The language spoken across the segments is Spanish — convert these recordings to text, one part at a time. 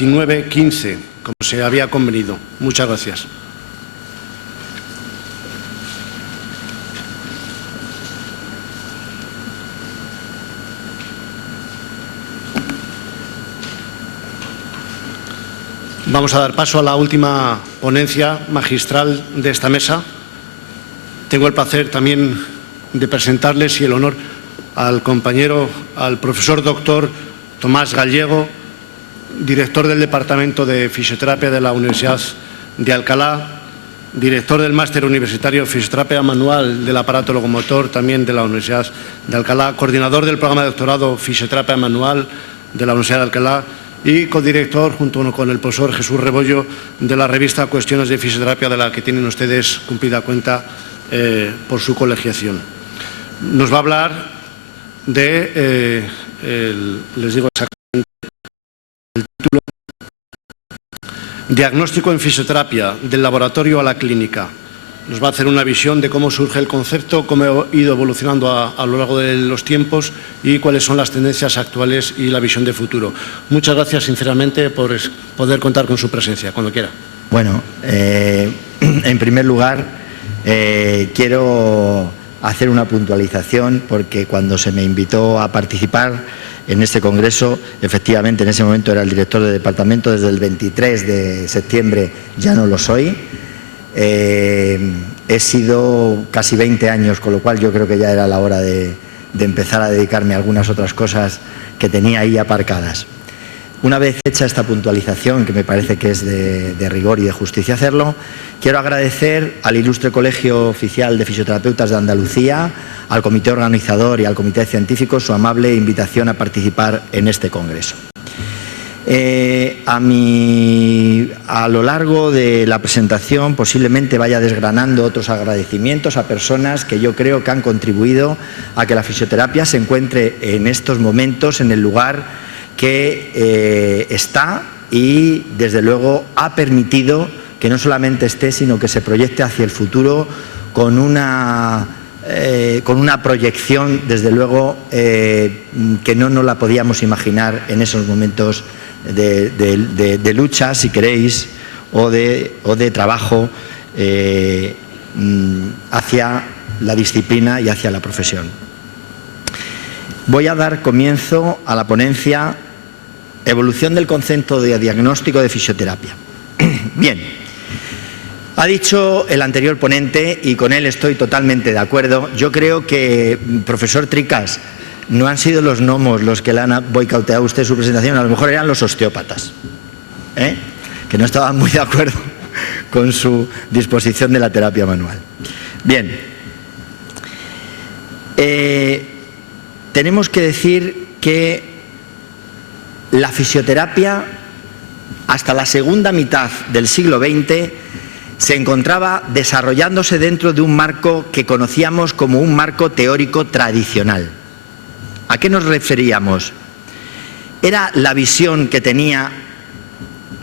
19:15, como se había convenido. Muchas gracias. Vamos a dar paso a la última ponencia magistral de esta mesa. Tengo el placer también de presentarles y el honor al compañero, al profesor doctor Tomás Gallego, director del Departamento de Fisioterapia de la Universidad de Alcalá, director del Máster Universitario de Fisioterapia Manual del Aparato Locomotor también de la Universidad de Alcalá, coordinador del programa de doctorado Fisioterapia Manual de la Universidad de Alcalá y codirector, junto con el profesor Jesús Rebollo, de la revista Cuestiones de Fisioterapia, de la que tienen ustedes cumplida cuenta por su colegiación. Nos va a hablar de, les digo exactamente el título, Diagnóstico en Fisioterapia, del laboratorio a la clínica. Nos va a hacer una visión de cómo surge el concepto, cómo ha ido evolucionando a lo largo de los tiempos y cuáles son las tendencias actuales y la visión de futuro. Muchas gracias, sinceramente, por poder contar con su presencia, cuando quiera. Bueno, en primer lugar, quiero hacer una puntualización, porque cuando se me invitó a participar en este congreso, efectivamente en ese momento era el director de departamento, desde el 23 de septiembre ya no lo soy. He sido casi 20 años, con lo cual yo creo que ya era la hora de empezar a dedicarme a algunas otras cosas que tenía ahí aparcadas. Una vez hecha esta puntualización, que me parece que es de rigor y de justicia hacerlo, quiero agradecer al Ilustre Colegio Oficial de Fisioterapeutas de Andalucía, al comité organizador y al comité científico su amable invitación a participar en este congreso. A lo largo de la presentación posiblemente vaya desgranando otros agradecimientos a personas que yo creo que han contribuido a que la fisioterapia se encuentre en estos momentos en el lugar que está, y desde luego ha permitido que no solamente esté, sino que se proyecte hacia el futuro con una proyección, desde luego, que no nos la podíamos imaginar en esos momentos de lucha, si queréis, o de trabajo hacia la disciplina y hacia la profesión. Voy a dar comienzo a la ponencia Evolución del concepto de diagnóstico de fisioterapia. Bien, ha dicho el anterior ponente, y con él estoy totalmente de acuerdo. Yo creo que, profesor Tricas, no han sido los gnomos los que le han boicoteado a usted su presentación, a lo mejor eran los osteópatas, que no estaban muy de acuerdo con su disposición de la terapia manual. Bien, tenemos que decir que la fisioterapia, hasta la segunda mitad del siglo XX, se encontraba desarrollándose dentro de un marco que conocíamos como un marco teórico tradicional. ¿A qué nos referíamos? Era la visión que tenía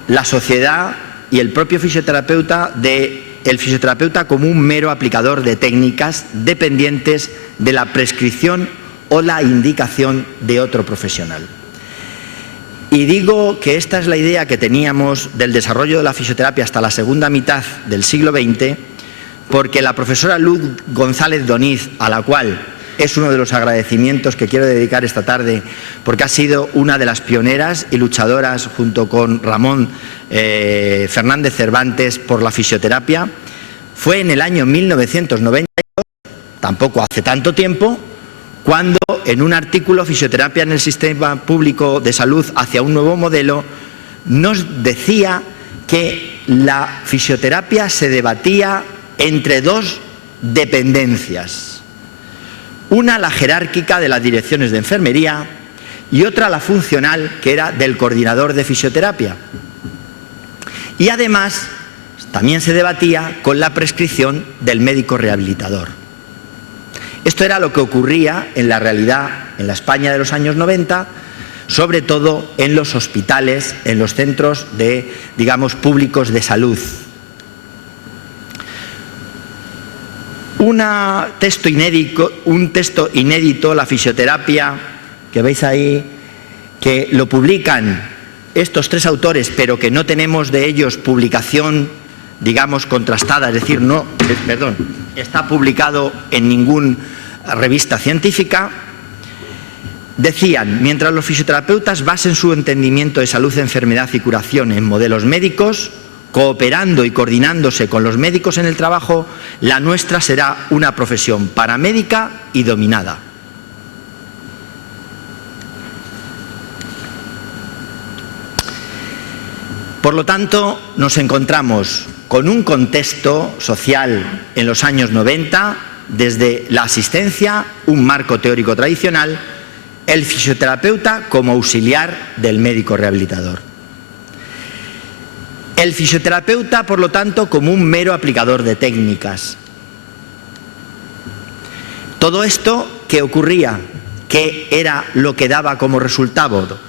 la sociedad y el propio fisioterapeuta del fisioterapeuta como un mero aplicador de técnicas dependientes de la prescripción o la indicación de otro profesional. Y digo que esta es la idea que teníamos del desarrollo de la fisioterapia hasta la segunda mitad del siglo XX, porque la profesora Luz González Doniz, a la cual es uno de los agradecimientos que quiero dedicar esta tarde, porque ha sido una de las pioneras y luchadoras, junto con Ramón Fernández Cervantes, por la fisioterapia, fue en el año 1992, tampoco hace tanto tiempo, cuando en un artículo Fisioterapia en el Sistema Público de Salud hacia un nuevo modelo, nos decía que la fisioterapia se debatía entre dos dependencias. Una, la jerárquica de las direcciones de enfermería, y otra, la funcional, que era del coordinador de fisioterapia. Y además, también se debatía con la prescripción del médico rehabilitador. Esto era lo que ocurría en la realidad en la España de los años 90, sobre todo en los hospitales, en los centros de, digamos, públicos de salud. Un texto inédito, la fisioterapia, que veis ahí, que lo publican estos tres autores, pero que no tenemos de ellos publicación, digamos, contrastada, es decir, está publicado en ninguna revista científica, decían: mientras los fisioterapeutas basen su entendimiento de salud, enfermedad y curación en modelos médicos, cooperando y coordinándose con los médicos en el trabajo, la nuestra será una profesión paramédica y dominada. Por lo tanto, nos encontramos con un contexto social en los años 90, desde la asistencia, un marco teórico tradicional, el fisioterapeuta como auxiliar del médico rehabilitador. El fisioterapeuta, por lo tanto, como un mero aplicador de técnicas. Todo esto, ¿qué ocurría? ¿Qué era lo que daba como resultado?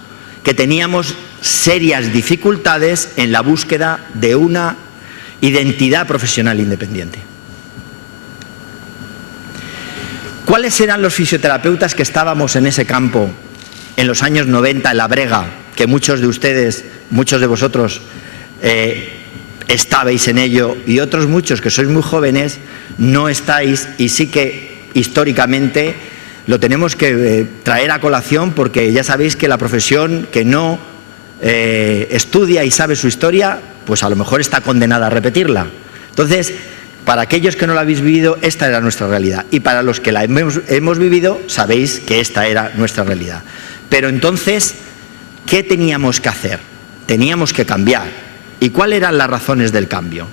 Que teníamos serias dificultades en la búsqueda de una identidad profesional independiente. ¿Cuáles eran los fisioterapeutas que estábamos en ese campo en los años 90, en la brega, que muchos de ustedes, muchos de vosotros estabais en ello, y otros muchos que sois muy jóvenes no estáis, y sí que históricamente lo tenemos que traer a colación, porque ya sabéis que la profesión que no estudia y sabe su historia, pues a lo mejor está condenada a repetirla. Entonces, para aquellos que no la habéis vivido, esta era nuestra realidad, y para los que la hemos vivido, sabéis que esta era nuestra realidad. Pero entonces, ¿qué teníamos que hacer? Teníamos que cambiar. ¿Y cuáles eran las razones del cambio?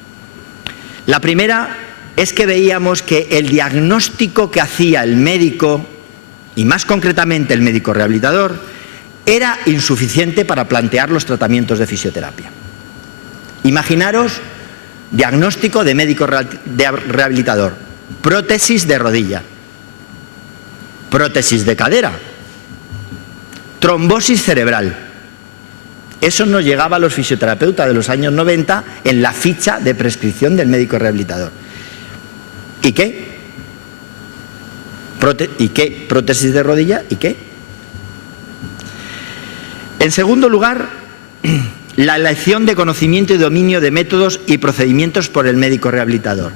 La primera es que veíamos que el diagnóstico que hacía el médico, y más concretamente el médico rehabilitador, era insuficiente para plantear los tratamientos de fisioterapia. Imaginaros, diagnóstico de médico rehabilitador: prótesis de rodilla, prótesis de cadera, trombosis cerebral. Eso nos llegaba a los fisioterapeutas de los años 90 en la ficha de prescripción del médico rehabilitador. ¿Y qué? ¿Y qué? ¿Prótesis de rodilla? ¿Y qué? En segundo lugar, la elección de conocimiento y dominio de métodos y procedimientos por el médico rehabilitador.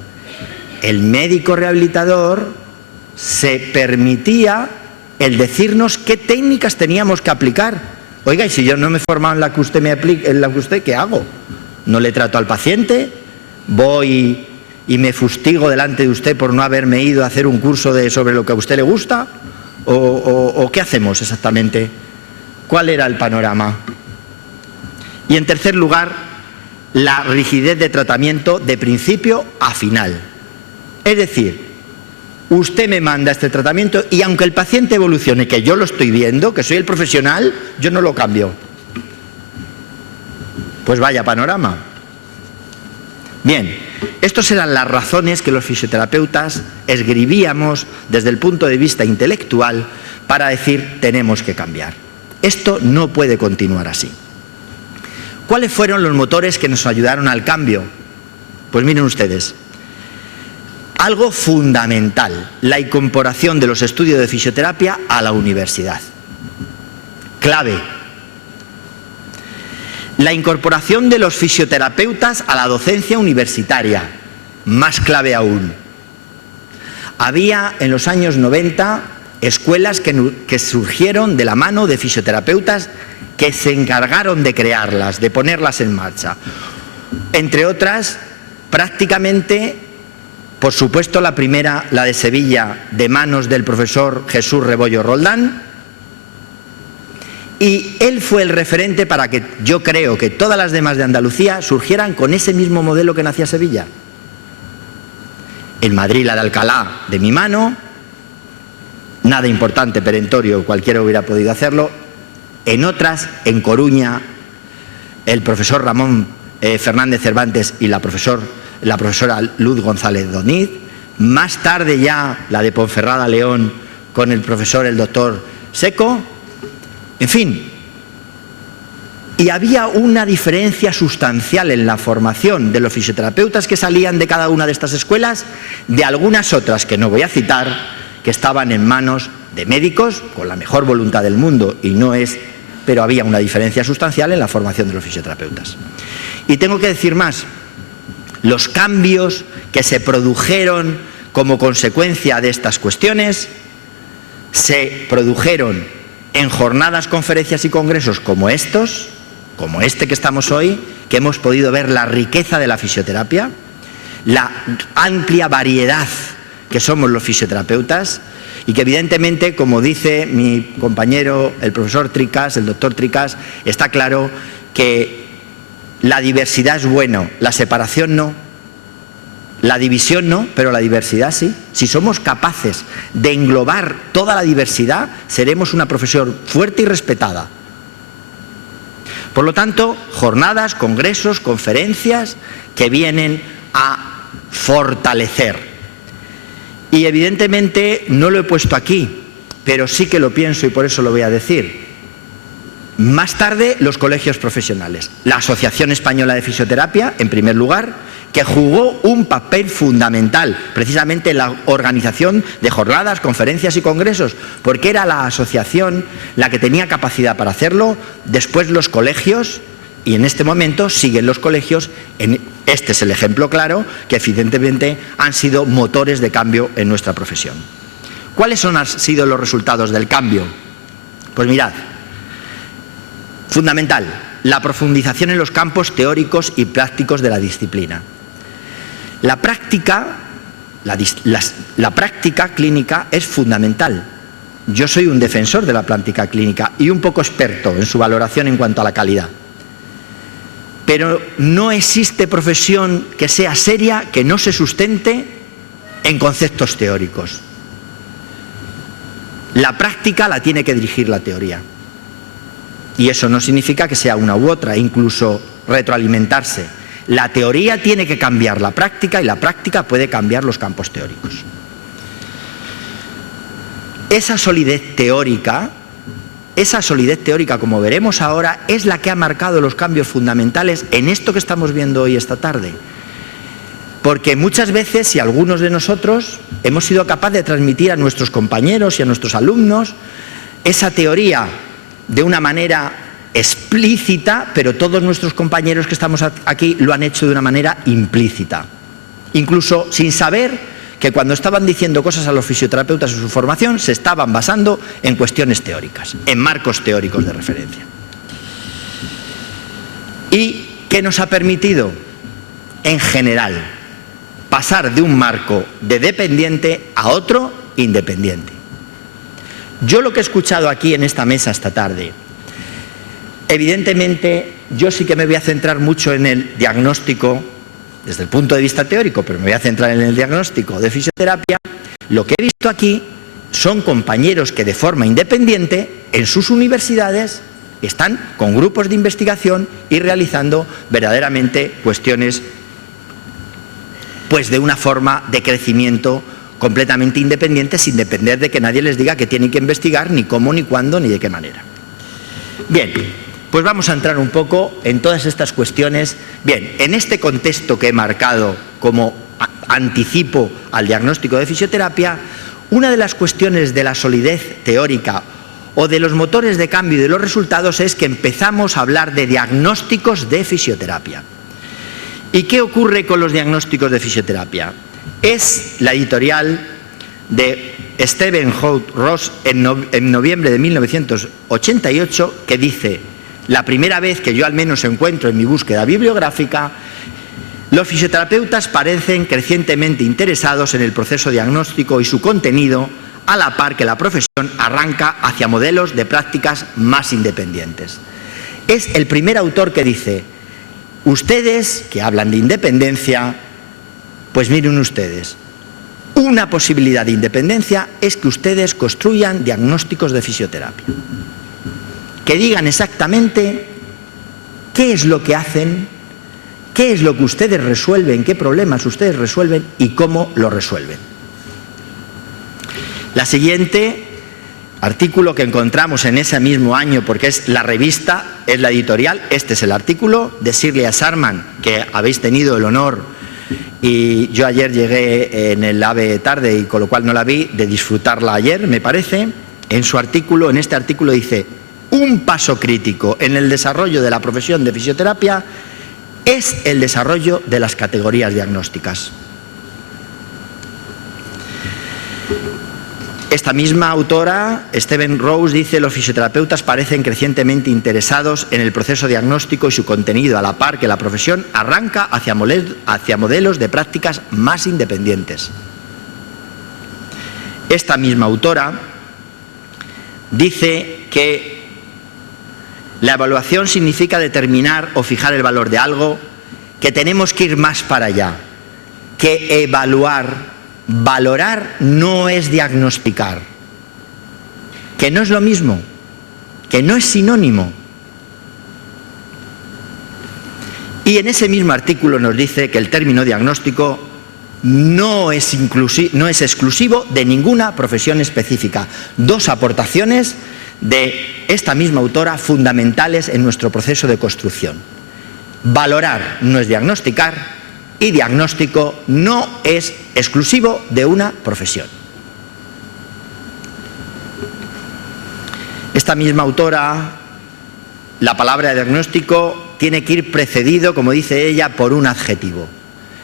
El médico rehabilitador se permitía el decirnos qué técnicas teníamos que aplicar. Oiga, y si yo no me he formado en la que usted me aplica, en la que usted, ¿qué hago? No le trato al paciente, voy y me fustigo delante de usted por no haberme ido a hacer un curso sobre lo que a usted le gusta, o ¿qué hacemos exactamente? ¿Cuál era el panorama? Y en tercer lugar, la rigidez de tratamiento de principio a final. Es decir, usted me manda este tratamiento y aunque el paciente evolucione, que yo lo estoy viendo, que soy el profesional, yo no lo cambio. Pues vaya panorama. Bien, estas eran las razones que los fisioterapeutas esgribíamos desde el punto de vista intelectual para decir: tenemos que cambiar. Esto no puede continuar así. ¿Cuáles fueron los motores que nos ayudaron al cambio? Pues miren ustedes. Algo fundamental: la incorporación de los estudios de fisioterapia a la universidad. Clave. La incorporación de los fisioterapeutas a la docencia universitaria. Más clave aún. Había en los años 90 escuelas que surgieron de la mano de fisioterapeutas que se encargaron de crearlas, de ponerlas en marcha. Entre otras, prácticamente, por supuesto, la primera, la de Sevilla, de manos del profesor Jesús Rebollo Roldán, y él fue el referente para que yo creo que todas las demás de Andalucía surgieran con ese mismo modelo que nacía Sevilla. En Madrid, la de Alcalá, de mi mano, nada importante, perentorio, cualquiera hubiera podido hacerlo. En otras, en Coruña, el profesor Ramón Fernández Cervantes y la profesora Luz González Doniz. Más tarde ya la de Ponferrada León con el profesor, el doctor Seco. En fin, y había una diferencia sustancial en la formación de los fisioterapeutas que salían de cada una de estas escuelas de algunas otras que no voy a citar, que estaban en manos de médicos con la mejor voluntad del mundo, y no es pero había una diferencia sustancial en la formación de los fisioterapeutas. Y tengo que decir más, los cambios que se produjeron como consecuencia de estas cuestiones se produjeron en jornadas, conferencias y congresos como estos, como este que estamos hoy, que hemos podido ver la riqueza de la fisioterapia, la amplia variedad que somos los fisioterapeutas y que evidentemente, como dice mi compañero el profesor Tricas, el doctor Tricas, está claro que la diversidad es bueno, la separación no, la división no, pero la diversidad sí. Si somos capaces de englobar toda la diversidad, seremos una profesión fuerte y respetada. Por lo tanto, jornadas, congresos, conferencias que vienen a fortalecer. Y evidentemente no lo he puesto aquí, pero sí que lo pienso y por eso lo voy a decir. Más tarde, los colegios profesionales. La Asociación Española de Fisioterapia, en primer lugar, que jugó un papel fundamental, precisamente en la organización de jornadas, conferencias y congresos, porque era la asociación la que tenía capacidad para hacerlo, después los colegios, y en este momento siguen los colegios. Este es el ejemplo claro, que evidentemente han sido motores de cambio en nuestra profesión. ¿Cuáles han sido los resultados del cambio? Pues mirad, fundamental, la profundización en los campos teóricos y prácticos de la disciplina. La práctica clínica es fundamental. Yo soy un defensor de la práctica clínica y un poco experto en su valoración en cuanto a la calidad. Pero no existe profesión que sea seria que no se sustente en conceptos teóricos. La práctica la tiene que dirigir la teoría. Y eso no significa que sea una u otra, incluso retroalimentarse. La teoría tiene que cambiar la práctica y la práctica puede cambiar los campos teóricos. Esa solidez teórica, como veremos ahora, es la que ha marcado los cambios fundamentales en esto que estamos viendo hoy esta tarde. Porque muchas veces, y algunos de nosotros, hemos sido capaces de transmitir a nuestros compañeros y a nuestros alumnos esa teoría de una manera explícita, pero todos nuestros compañeros que estamos aquí lo han hecho de una manera implícita. Incluso sin saber que cuando estaban diciendo cosas a los fisioterapeutas en su formación, se estaban basando en cuestiones teóricas, en marcos teóricos de referencia. ¿Y qué nos ha permitido? En general, pasar de un marco de dependiente a otro independiente. Yo lo que he escuchado aquí en esta mesa esta tarde, evidentemente yo sí que me voy a centrar mucho en el diagnóstico desde el punto de vista teórico, pero me voy a centrar en el diagnóstico de fisioterapia. Lo que he visto aquí son compañeros que de forma independiente en sus universidades están con grupos de investigación y realizando verdaderamente cuestiones pues de una forma de crecimiento completamente independiente, sin depender de que nadie les diga que tienen que investigar, ni cómo, ni cuándo, ni de qué manera. Bien, pues vamos a entrar un poco en todas estas cuestiones. Bien, en este contexto que he marcado como anticipo al diagnóstico de fisioterapia, una de las cuestiones de la solidez teórica o de los motores de cambio y de los resultados es que empezamos a hablar de diagnósticos de fisioterapia. ¿Y qué ocurre con los diagnósticos de fisioterapia? Es la editorial de Stephen Holt Ross en noviembre de 1988 que dice: la primera vez que yo al menos encuentro en mi búsqueda bibliográfica, los fisioterapeutas parecen crecientemente interesados en el proceso diagnóstico y su contenido, a la par que la profesión arranca hacia modelos de prácticas más independientes. Es el primer autor que dice: ustedes que hablan de independencia, pues miren ustedes, una posibilidad de independencia es que ustedes construyan diagnósticos de fisioterapia, que digan exactamente qué es lo que hacen, qué es lo que ustedes resuelven, qué problemas ustedes resuelven y cómo lo resuelven. La siguiente artículo que encontramos en ese mismo año, porque es la revista, es la editorial, este es el artículo de Shirley Sharman, que habéis tenido el honor, y yo ayer llegué en el AVE tarde y con lo cual no la vi, de disfrutarla ayer, me parece. En su artículo, en este artículo dice: un paso crítico en el desarrollo de la profesión de fisioterapia es el desarrollo de las categorías diagnósticas. Esta misma autora, Steven Rose, dice: los fisioterapeutas parecen crecientemente interesados en el proceso diagnóstico y su contenido, a la par que la profesión arranca hacia modelos de prácticas más independientes. Esta misma autora dice que la evaluación significa determinar o fijar el valor de algo, que tenemos que ir más para allá, que evaluar, valorar no es diagnosticar, que no es lo mismo, que no es sinónimo. Y en ese mismo artículo nos dice que el término diagnóstico no es exclusivo de ninguna profesión específica. Dos aportaciones de esta misma autora fundamentales en nuestro proceso de construcción. Valorar no es diagnosticar, y diagnóstico no es exclusivo de una profesión. Esta misma autora, la palabra diagnóstico tiene que ir precedido, como dice ella, por un adjetivo.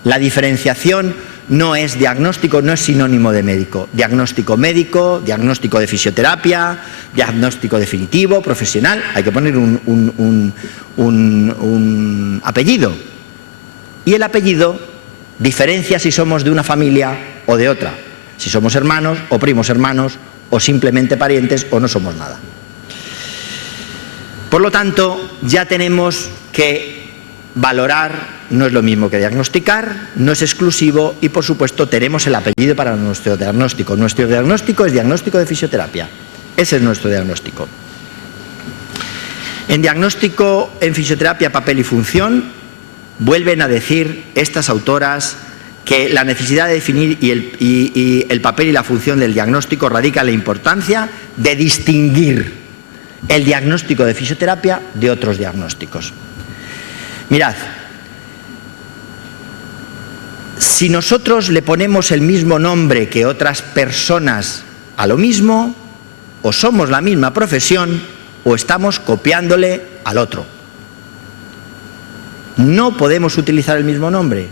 La diferenciación no es diagnóstico, no es sinónimo de médico. Diagnóstico médico, diagnóstico de fisioterapia, diagnóstico definitivo, profesional. Hay que poner un apellido. Y el apellido diferencia si somos de una familia o de otra, si somos hermanos o primos hermanos o simplemente parientes o no somos nada. Por lo tanto, ya tenemos que valorar, no es lo mismo que diagnosticar, no es exclusivo y por supuesto tenemos el apellido para nuestro diagnóstico. Nuestro diagnóstico es diagnóstico de fisioterapia. Ese es nuestro diagnóstico. En diagnóstico en fisioterapia, papel y función, vuelven a decir estas autoras que la necesidad de definir y el papel y la función del diagnóstico radica en la importancia de distinguir el diagnóstico de fisioterapia de otros diagnósticos. Mirad, si nosotros le ponemos el mismo nombre que otras personas a lo mismo, o somos la misma profesión o estamos copiándole al otro. No podemos utilizar el mismo nombre.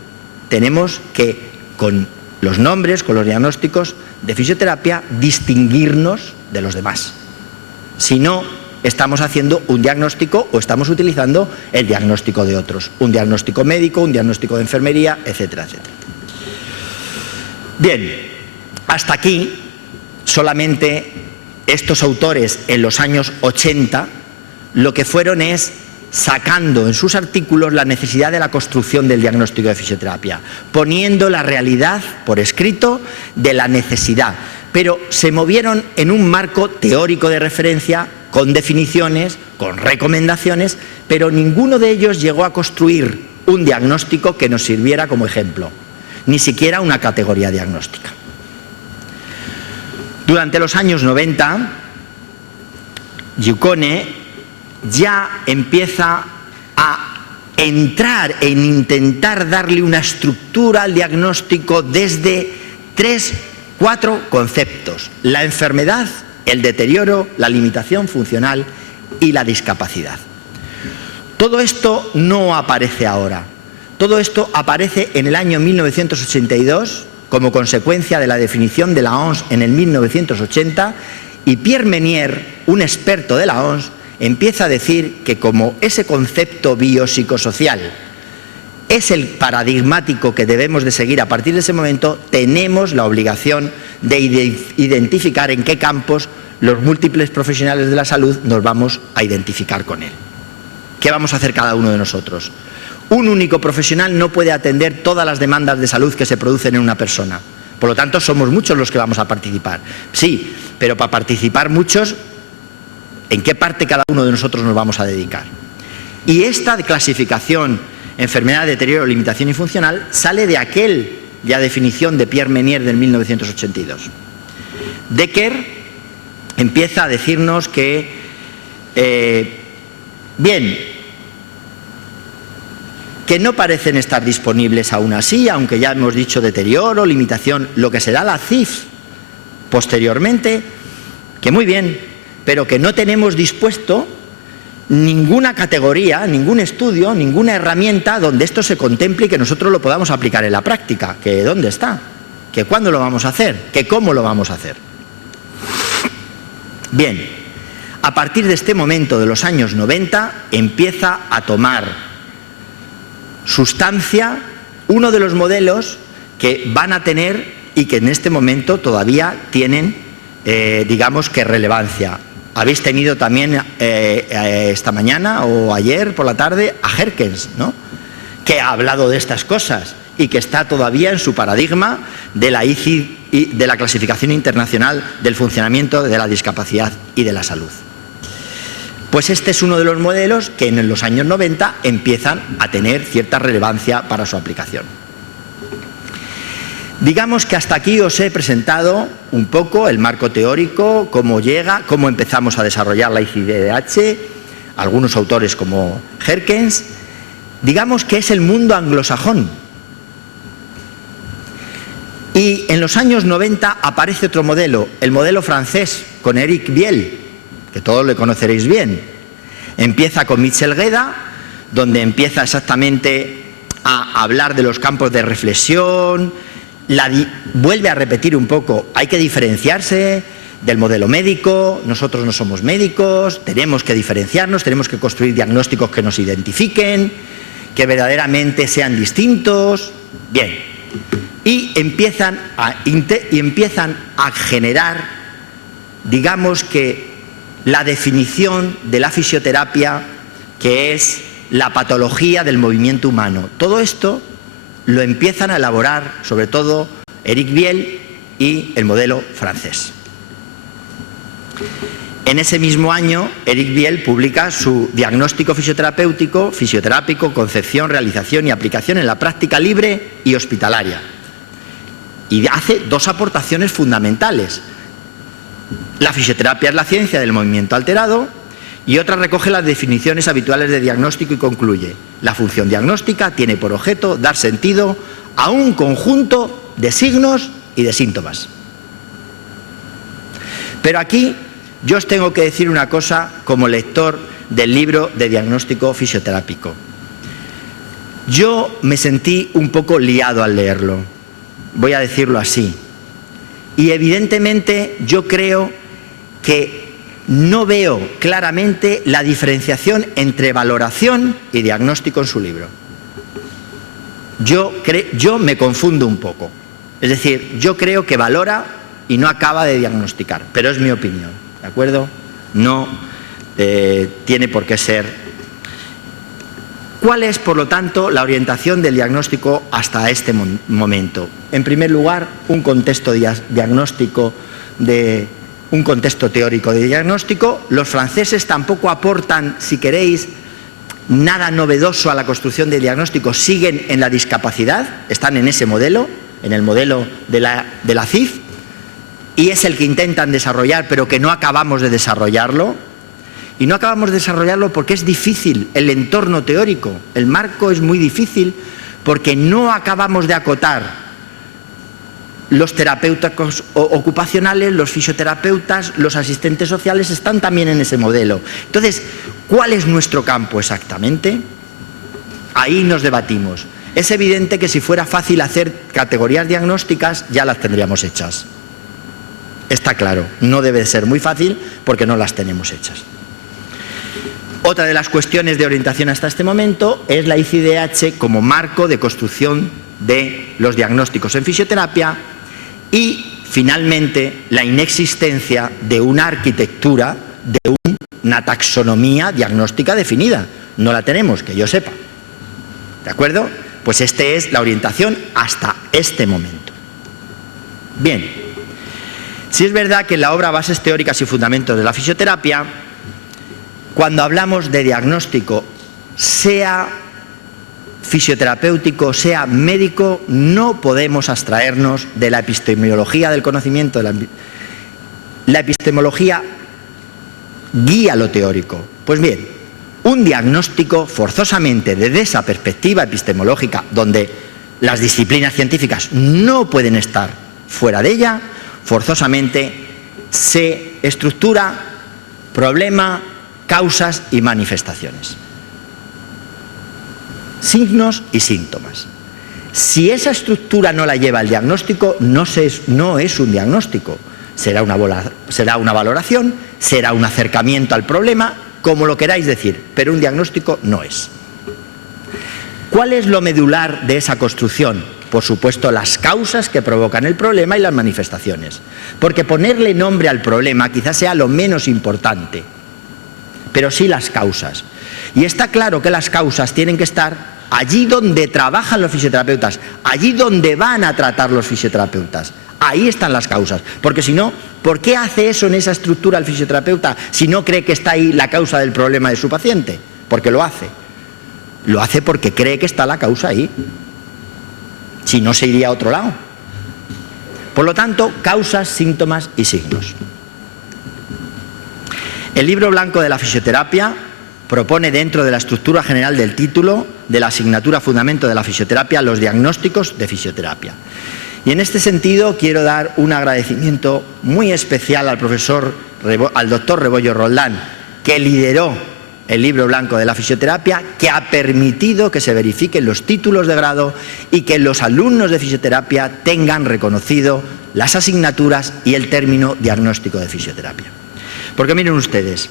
Tenemos que, con los nombres, con los diagnósticos de fisioterapia, distinguirnos de los demás. Si no, estamos haciendo un diagnóstico o estamos utilizando el diagnóstico de otros. Un diagnóstico médico, un diagnóstico de enfermería, etcétera, etcétera. Bien, hasta aquí solamente estos autores en los años 80 lo que fueron es sacando en sus artículos la necesidad de la construcción del diagnóstico de fisioterapia, poniendo la realidad por escrito de la necesidad, pero se movieron en un marco teórico de referencia, con definiciones, con recomendaciones, pero ninguno de ellos llegó a construir un diagnóstico que nos sirviera como ejemplo, ni siquiera una categoría diagnóstica. Durante los años 90, Yukone ya empieza a entrar en intentar darle una estructura al diagnóstico desde 4 conceptos: la enfermedad, el deterioro, la limitación funcional y la discapacidad. Todo esto no aparece ahora. Todo esto aparece en el año 1982 como consecuencia de la definición de la OMS en el 1980, y Pierre Menier, un experto de la OMS, empieza a decir que como ese concepto biopsicosocial es el paradigmático que debemos de seguir a partir de ese momento, tenemos la obligación de identificar en qué campos los múltiples profesionales de la salud nos vamos a identificar con él. ¿Qué vamos a hacer cada uno de nosotros? Un único profesional no puede atender todas las demandas de salud que se producen en una persona. Por lo tanto, somos muchos los que vamos a participar. Sí, pero para participar muchos, ¿en qué parte cada uno de nosotros nos vamos a dedicar? Y esta clasificación, enfermedad, deterioro, limitación y funcional, sale de aquella definición de Pierre Menier del 1982. Decker empieza a decirnos que, que no parecen estar disponibles aún así, aunque ya hemos dicho deterioro, limitación, lo que será la CIF posteriormente, que muy bien, pero que no tenemos dispuesto ninguna categoría, ningún estudio, ninguna herramienta donde esto se contemple y que nosotros lo podamos aplicar en la práctica. ¿Que dónde está? ¿Que cuándo lo vamos a hacer? ¿Que cómo lo vamos a hacer? Bien, a partir de este momento de los años 90 empieza a tomar sustancia uno de los modelos que van a tener y que en este momento todavía tienen, digamos que relevancia. Habéis tenido también esta mañana o ayer por la tarde a Herkens, ¿no?, que ha hablado de estas cosas y que está todavía en su paradigma de la ICID y de la Clasificación Internacional del Funcionamiento de la Discapacidad y de la Salud. Pues este es uno de los modelos que en los años 90 empiezan a tener cierta relevancia para su aplicación. Digamos que hasta aquí os he presentado un poco el marco teórico, cómo llega, cómo empezamos a desarrollar la ICIDH, algunos autores como Herkens. Digamos que es el mundo anglosajón. Y en los años 90 aparece otro modelo, el modelo francés, con Éric Biel, que todos le conoceréis bien. Empieza con Michel Gueda, donde empieza exactamente a hablar de los campos de reflexión, vuelve a repetir un poco, hay que diferenciarse del modelo médico, nosotros no somos médicos, tenemos que diferenciarnos, tenemos que construir diagnósticos que nos identifiquen, que verdaderamente sean distintos. Bien, y empiezan a generar, digamos que la definición de la fisioterapia, que es la patología del movimiento humano. Todo esto lo empiezan a elaborar sobre todo Éric Biel y el modelo francés. En ese mismo año, Éric Biel publica su diagnóstico fisioterapéutico, fisioterápico, concepción, realización y aplicación en la práctica libre y hospitalaria. Y hace dos aportaciones fundamentales. La fisioterapia es la ciencia del movimiento alterado, y otra recoge las definiciones habituales de diagnóstico y concluye: la función diagnóstica tiene por objeto dar sentido a un conjunto de signos y de síntomas. Pero aquí yo os tengo que decir una cosa como lector del libro de diagnóstico fisioterápico. Yo me sentí un poco liado al leerlo, voy a decirlo así. Y evidentemente yo creo que no veo claramente la diferenciación entre valoración y diagnóstico en su libro. Yo me confundo un poco. Es decir, yo creo que valora y no acaba de diagnosticar, pero es mi opinión, ¿de acuerdo? No tiene por qué ser. ¿Cuál es, por lo tanto, la orientación del diagnóstico hasta este momento? En primer lugar, un contexto diagnóstico un contexto teórico de diagnóstico. Los franceses tampoco aportan, si queréis, nada novedoso a la construcción de diagnóstico, siguen en la discapacidad, están en ese modelo, en el modelo de la CIF, y es el que intentan desarrollar, pero que no acabamos de desarrollarlo. Y no acabamos de desarrollarlo porque es difícil el entorno teórico, el marco es muy difícil porque no acabamos de acotar. Los terapeutas ocupacionales, los fisioterapeutas, los asistentes sociales están también en ese modelo. Entonces, ¿cuál es nuestro campo exactamente? Ahí nos debatimos. Es evidente que si fuera fácil hacer categorías diagnósticas, ya las tendríamos hechas. Está claro, no debe ser muy fácil porque no las tenemos hechas. Otra de las cuestiones de orientación hasta este momento es la ICIDH como marco de construcción de los diagnósticos en fisioterapia y, finalmente, la inexistencia de una arquitectura, de una taxonomía diagnóstica definida. No la tenemos, que yo sepa. ¿De acuerdo? Pues esta es la orientación hasta este momento. Bien, si es verdad que en la obra Bases teóricas y fundamentos de la fisioterapia, cuando hablamos de diagnóstico, sea fisioterapéutico, sea médico, no podemos abstraernos de la epistemología del conocimiento. La epistemología guía lo teórico. Pues bien, un diagnóstico forzosamente desde esa perspectiva epistemológica, donde las disciplinas científicas no pueden estar fuera de ella, forzosamente se estructura Problema, causas y manifestaciones. Signos y síntomas. Si esa estructura no la lleva el diagnóstico, no es un diagnóstico. Será una valoración, será un acercamiento al problema, como lo queráis decir, pero un diagnóstico no es. ¿Cuál es lo medular de esa construcción? Por supuesto, las causas que provocan el problema y las manifestaciones. Porque ponerle nombre al problema quizás sea lo menos importante, pero sí las causas. Y está claro que las causas tienen que estar allí donde trabajan los fisioterapeutas, allí donde van a tratar los fisioterapeutas. Ahí están las causas. Porque si no, ¿por qué hace eso en esa estructura el fisioterapeuta si no cree que está ahí la causa del problema de su paciente? Porque lo hace. Lo hace porque cree que está la causa ahí. Si no, se iría a otro lado. Por lo tanto, causas, síntomas y signos. El libro blanco de la fisioterapia propone, dentro de la estructura general del título de la asignatura Fundamento de la Fisioterapia, los diagnósticos de fisioterapia. Y en este sentido quiero dar un agradecimiento muy especial al doctor Rebollo Roldán, que lideró el libro blanco de la fisioterapia, que ha permitido que se verifiquen los títulos de grado y que los alumnos de fisioterapia tengan reconocido las asignaturas y el término diagnóstico de fisioterapia. Porque miren ustedes,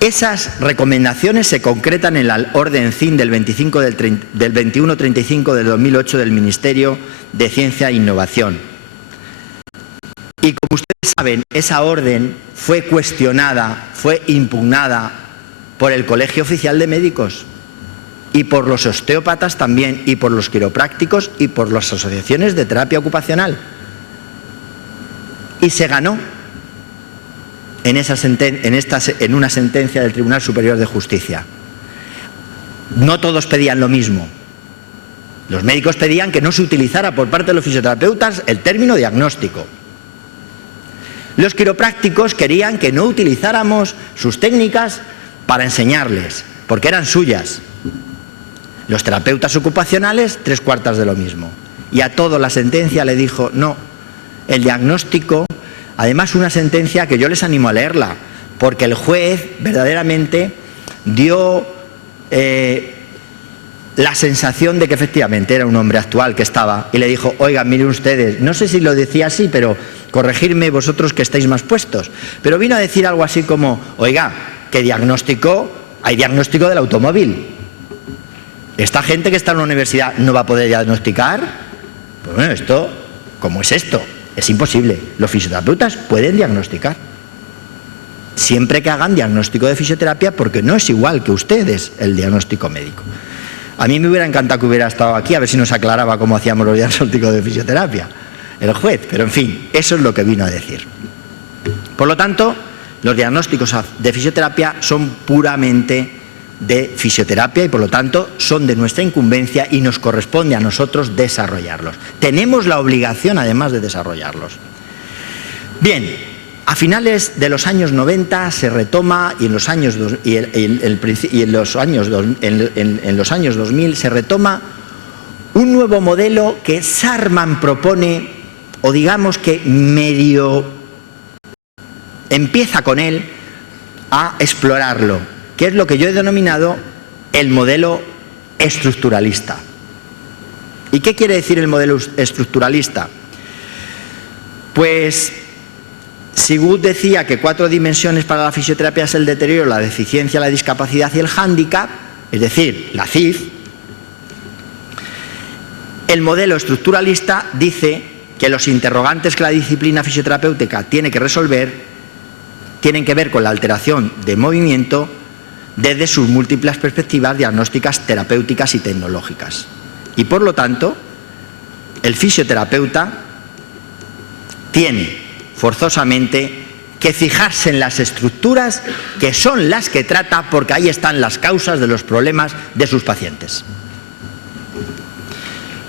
esas recomendaciones se concretan en la orden CIN del 2135 del 2008 del Ministerio de Ciencia e Innovación. Y como ustedes saben, esa orden fue cuestionada, fue impugnada por el Colegio Oficial de Médicos y por los osteópatas también, y por los quiroprácticos y por las asociaciones de terapia ocupacional. Y se ganó en una sentencia del Tribunal Superior de Justicia. No todos pedían lo mismo. Los médicos pedían que no se utilizara por parte de los fisioterapeutas el término diagnóstico. Los quiroprácticos querían que no utilizáramos sus técnicas para enseñarles, porque eran suyas. Los terapeutas ocupacionales, 3/4 de lo mismo. Y a todo la sentencia le dijo, no, el diagnóstico. Además, una sentencia que yo les animo a leerla, porque el juez verdaderamente dio la sensación de que efectivamente era un hombre actual que estaba, y le dijo, oigan, miren ustedes, no sé si lo decía así, pero corregidme vosotros que estáis más puestos, pero vino a decir algo así como, oiga, que diagnóstico, hay diagnóstico del automóvil. ¿Esta gente que está en la universidad no va a poder diagnosticar? Pues bueno, esto, ¿cómo es esto? Es imposible. Los fisioterapeutas pueden diagnosticar. Siempre que hagan diagnóstico de fisioterapia, porque no es igual que ustedes el diagnóstico médico. A mí me hubiera encantado que hubiera estado aquí, a ver si nos aclaraba cómo hacíamos los diagnósticos de fisioterapia, el juez. Pero en fin, eso es lo que vino a decir. Por lo tanto, los diagnósticos de fisioterapia son puramente de fisioterapia y por lo tanto son de nuestra incumbencia y nos corresponde a nosotros desarrollarlos. Tenemos la obligación además de desarrollarlos. Bien, a finales de los años 90 se retoma y en los años 2000 se retoma un nuevo modelo que Sarman propone, o digamos que medio empieza con él a explorarlo, que es lo que yo he denominado el modelo estructuralista. ¿Y qué quiere decir el modelo estructuralista? Pues Sigurd decía que 4 dimensiones para la fisioterapia es el deterioro, la deficiencia, la discapacidad y el hándicap, es decir, la CIF. El modelo estructuralista dice que los interrogantes que la disciplina fisioterapéutica tiene que resolver tienen que ver con la alteración de movimiento desde sus múltiples perspectivas diagnósticas, terapéuticas y tecnológicas. Y por lo tanto, el fisioterapeuta tiene forzosamente que fijarse en las estructuras que son las que trata, porque ahí están las causas de los problemas de sus pacientes.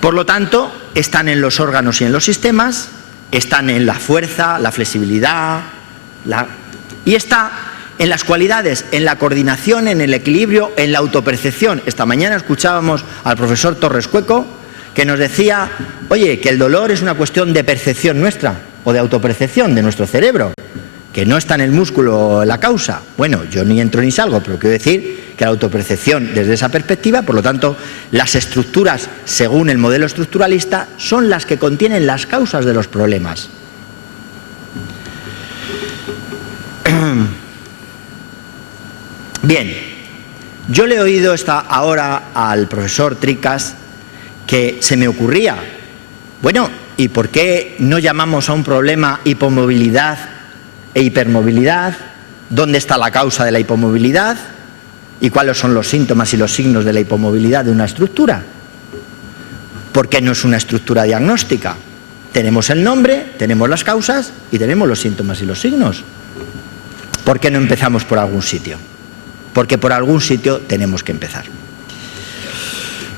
Por lo tanto, están en los órganos y en los sistemas, están en la fuerza, la flexibilidad, y está en las cualidades, en la coordinación, en el equilibrio, en la autopercepción. Esta mañana escuchábamos al profesor Torres Cueco que nos decía, oye, que el dolor es una cuestión de percepción nuestra o de autopercepción de nuestro cerebro. que no está en el músculo la causa. Bueno, yo ni entro ni salgo, pero quiero decir que la autopercepción desde esa perspectiva, por lo tanto, las estructuras, según el modelo estructuralista, son las que contienen las causas de los problemas. Bien, yo le he oído ahora al profesor Tricas que se me ocurría, bueno, ¿y por qué no llamamos a un problema hipomovilidad e hipermovilidad? ¿Dónde está la causa de la hipomovilidad? ¿Y cuáles son los síntomas y los signos de la hipomovilidad de una estructura? ¿Por qué no es una estructura diagnóstica? Tenemos el nombre, tenemos las causas y tenemos los síntomas y los signos. ¿Por qué no empezamos por algún sitio? Porque por algún sitio tenemos que empezar.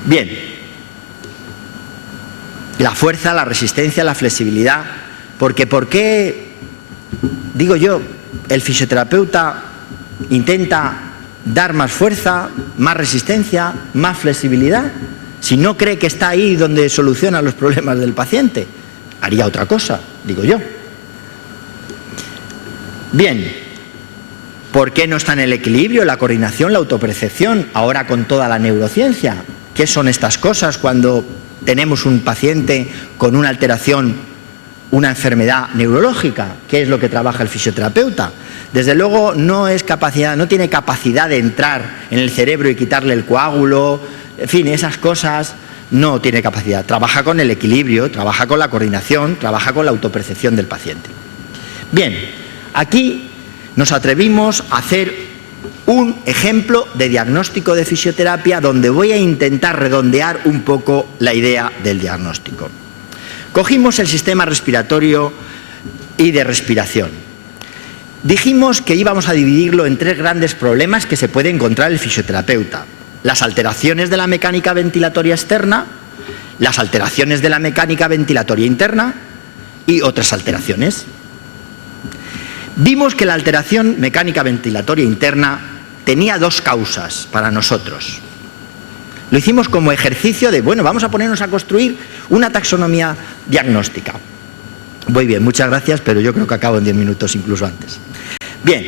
Bien, la fuerza, la resistencia, la flexibilidad, porque ¿por qué, digo yo, el fisioterapeuta intenta dar más fuerza, más resistencia, más flexibilidad? Si no cree que está ahí donde soluciona los problemas del paciente, haría otra cosa, digo yo. Bien, ¿por qué no está en el equilibrio, la coordinación, la autopercepción, ahora con toda la neurociencia? ¿Qué son estas cosas cuando tenemos un paciente con una alteración, una enfermedad neurológica? ¿Qué es lo que trabaja el fisioterapeuta? Desde luego no tiene capacidad de entrar en el cerebro y quitarle el coágulo, en fin, esas cosas no tiene capacidad. Trabaja con el equilibrio, trabaja con la coordinación, trabaja con la autopercepción del paciente. Bien, aquí nos atrevimos a hacer un ejemplo de diagnóstico de fisioterapia donde voy a intentar redondear un poco la idea del diagnóstico. Cogimos el sistema respiratorio y de respiración. Dijimos que íbamos a dividirlo en tres grandes problemas que se puede encontrar el fisioterapeuta: las alteraciones de la mecánica ventilatoria externa, las alteraciones de la mecánica ventilatoria interna y otras alteraciones. Vimos que la alteración mecánica ventilatoria interna tenía dos causas para nosotros. Lo hicimos como ejercicio de, bueno, vamos a ponernos a construir una taxonomía diagnóstica. Muy bien, muchas gracias, pero yo creo que acabo en 10 minutos, incluso antes. Bien,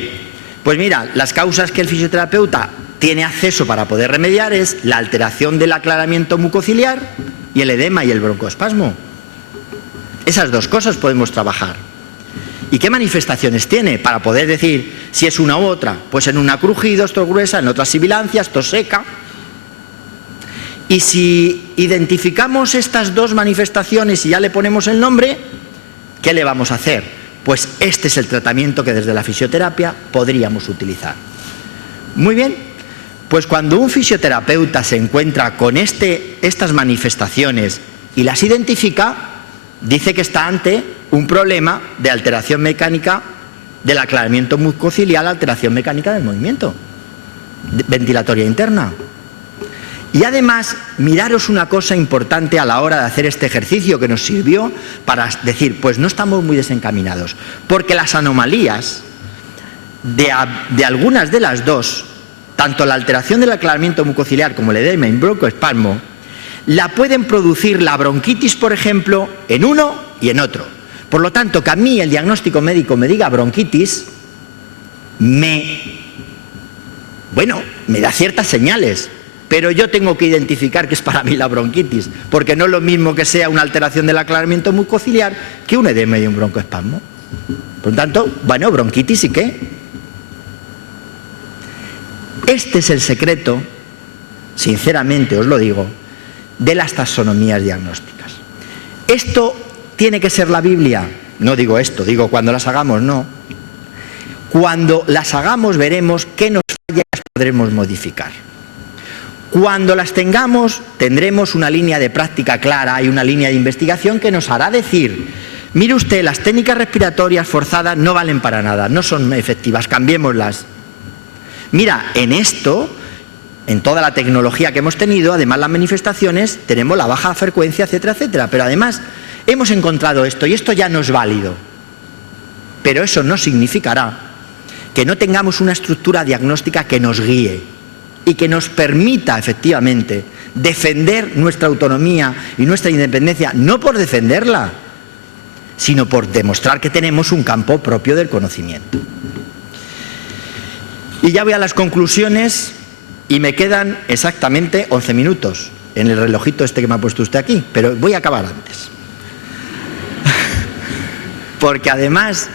pues mira, las causas que el fisioterapeuta tiene acceso para poder remediar es la alteración del aclaramiento mucociliar y el edema y el broncoespasmo. Esas dos cosas podemos trabajar. ¿Y qué manifestaciones tiene? Para poder decir si es una u otra. Pues en una crujidos, tos gruesa, en otras sibilancias, tos seca. Y si identificamos estas dos manifestaciones y ya le ponemos el nombre, ¿qué le vamos a hacer? Pues este es el tratamiento que desde la fisioterapia podríamos utilizar. Muy bien, pues cuando un fisioterapeuta se encuentra con estas manifestaciones y las identifica, dice que está ante un problema de alteración mecánica del aclaramiento mucociliar, alteración mecánica del movimiento, ventilatoria interna. Y además, miraros una cosa importante a la hora de hacer este ejercicio que nos sirvió para decir, pues no estamos muy desencaminados, porque las anomalías de algunas de las dos, tanto la alteración del aclaramiento mucociliar como el edema y broncoespasmo, la pueden producir la bronquitis, por ejemplo, en uno y en otro. Por lo tanto, que a mí el diagnóstico médico me diga bronquitis, me da ciertas señales, pero yo tengo que identificar que es para mí la bronquitis, porque no es lo mismo que sea una alteración del aclaramiento mucociliar que un edema y un broncoespasmo. Por lo tanto, bueno, bronquitis y qué. Este es el secreto, sinceramente os lo digo, de las taxonomías diagnósticas. Esto tiene que ser la Biblia. No digo esto, digo cuando las hagamos, no. Cuando las hagamos veremos qué nos falla y las podremos modificar. Cuando las tengamos tendremos una línea de práctica clara y una línea de investigación que nos hará decir, mire usted, las técnicas respiratorias forzadas no valen para nada, no son efectivas, cambiémoslas. Mira, en esto, en toda la tecnología que hemos tenido, además las manifestaciones, tenemos la baja frecuencia, etcétera, etcétera, pero además hemos encontrado esto y esto ya no es válido. Pero eso no significará que no tengamos una estructura diagnóstica que nos guíe y que nos permita efectivamente defender nuestra autonomía y nuestra independencia, no por defenderla, sino por demostrar que tenemos un campo propio del conocimiento. Y ya voy a las conclusiones y me quedan exactamente 11 minutos en el relojito este que me ha puesto usted aquí, pero voy a acabar antes. Porque además,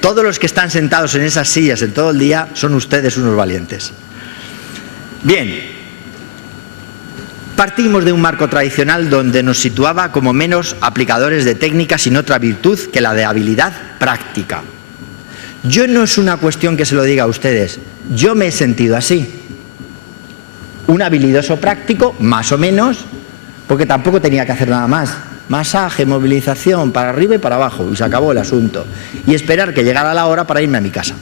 todos los que están sentados en esas sillas en todo el día son ustedes unos valientes. Bien, partimos de un marco tradicional donde nos situaba como menos aplicadores de técnicas sin otra virtud que la de habilidad práctica. Yo no es una cuestión que se lo diga a ustedes, yo me he sentido así. Un habilidoso práctico, más o menos, porque tampoco tenía que hacer nada más. Masaje, movilización, para arriba y para abajo, y se acabó el asunto. Y esperar que llegara la hora para irme a mi casa.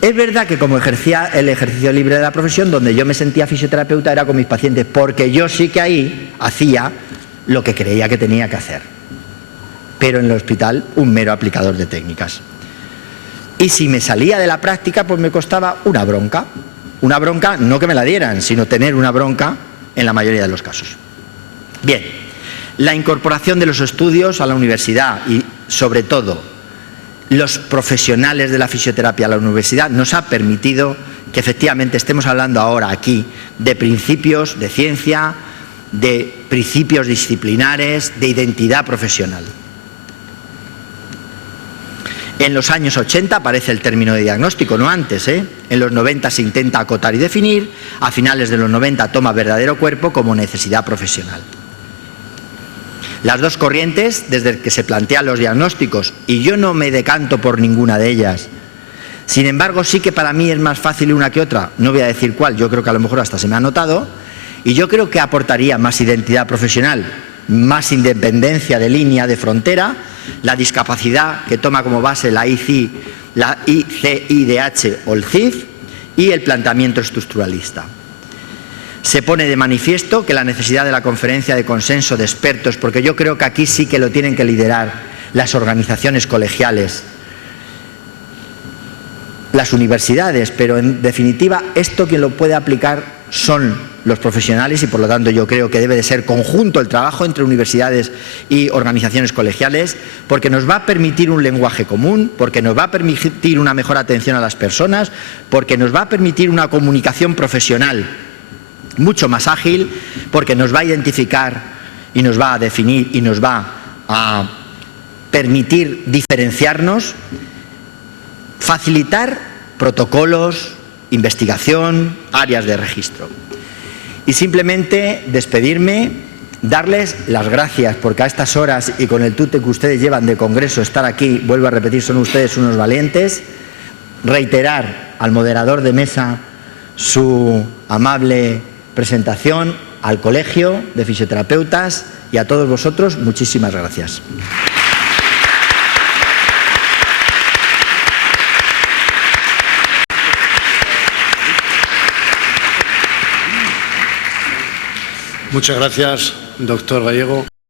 Es verdad que como ejercía el ejercicio libre de la profesión, donde yo me sentía fisioterapeuta era con mis pacientes, porque yo sí que ahí hacía lo que creía que tenía que hacer. Pero en el hospital, un mero aplicador de técnicas. Y si me salía de la práctica, pues me costaba una bronca. Una bronca, no que me la dieran, sino tener una bronca en la mayoría de los casos. Bien, la incorporación de los estudios a la universidad y, sobre todo, los profesionales de la fisioterapia a la universidad nos ha permitido que efectivamente estemos hablando ahora aquí de principios de ciencia, de principios disciplinares, de identidad profesional. En los años 80 aparece el término de diagnóstico, no antes, ¿eh? En los 90 se intenta acotar y definir, a finales de los 90 toma verdadero cuerpo como necesidad profesional. Las dos corrientes, desde que se plantean los diagnósticos, y yo no me decanto por ninguna de ellas, sin embargo sí que para mí es más fácil una que otra, no voy a decir cuál, yo creo que a lo mejor hasta se me ha notado, y yo creo que aportaría más identidad profesional, más independencia de línea, de frontera, la discapacidad que toma como base la ICIDH o el CIF y el planteamiento estructuralista. Se pone de manifiesto que la necesidad de la conferencia de consenso de expertos, porque yo creo que aquí sí que lo tienen que liderar las organizaciones colegiales, las universidades, pero en definitiva esto quien lo puede aplicar son los profesionales y por lo tanto yo creo que debe de ser conjunto el trabajo entre universidades y organizaciones colegiales, porque nos va a permitir un lenguaje común, porque nos va a permitir una mejor atención a las personas, porque nos va a permitir una comunicación profesional mucho más ágil, porque nos va a identificar y nos va a definir y nos va a permitir diferenciarnos, facilitar protocolos, investigación, áreas de registro. Y simplemente despedirme, darles las gracias, porque a estas horas y con el tute que ustedes llevan de congreso, estar aquí, vuelvo a repetir, son ustedes unos valientes, reiterar al moderador de mesa su amable presentación, al Colegio de Fisioterapeutas y a todos vosotros, muchísimas gracias. Muchas gracias, doctor Gallego.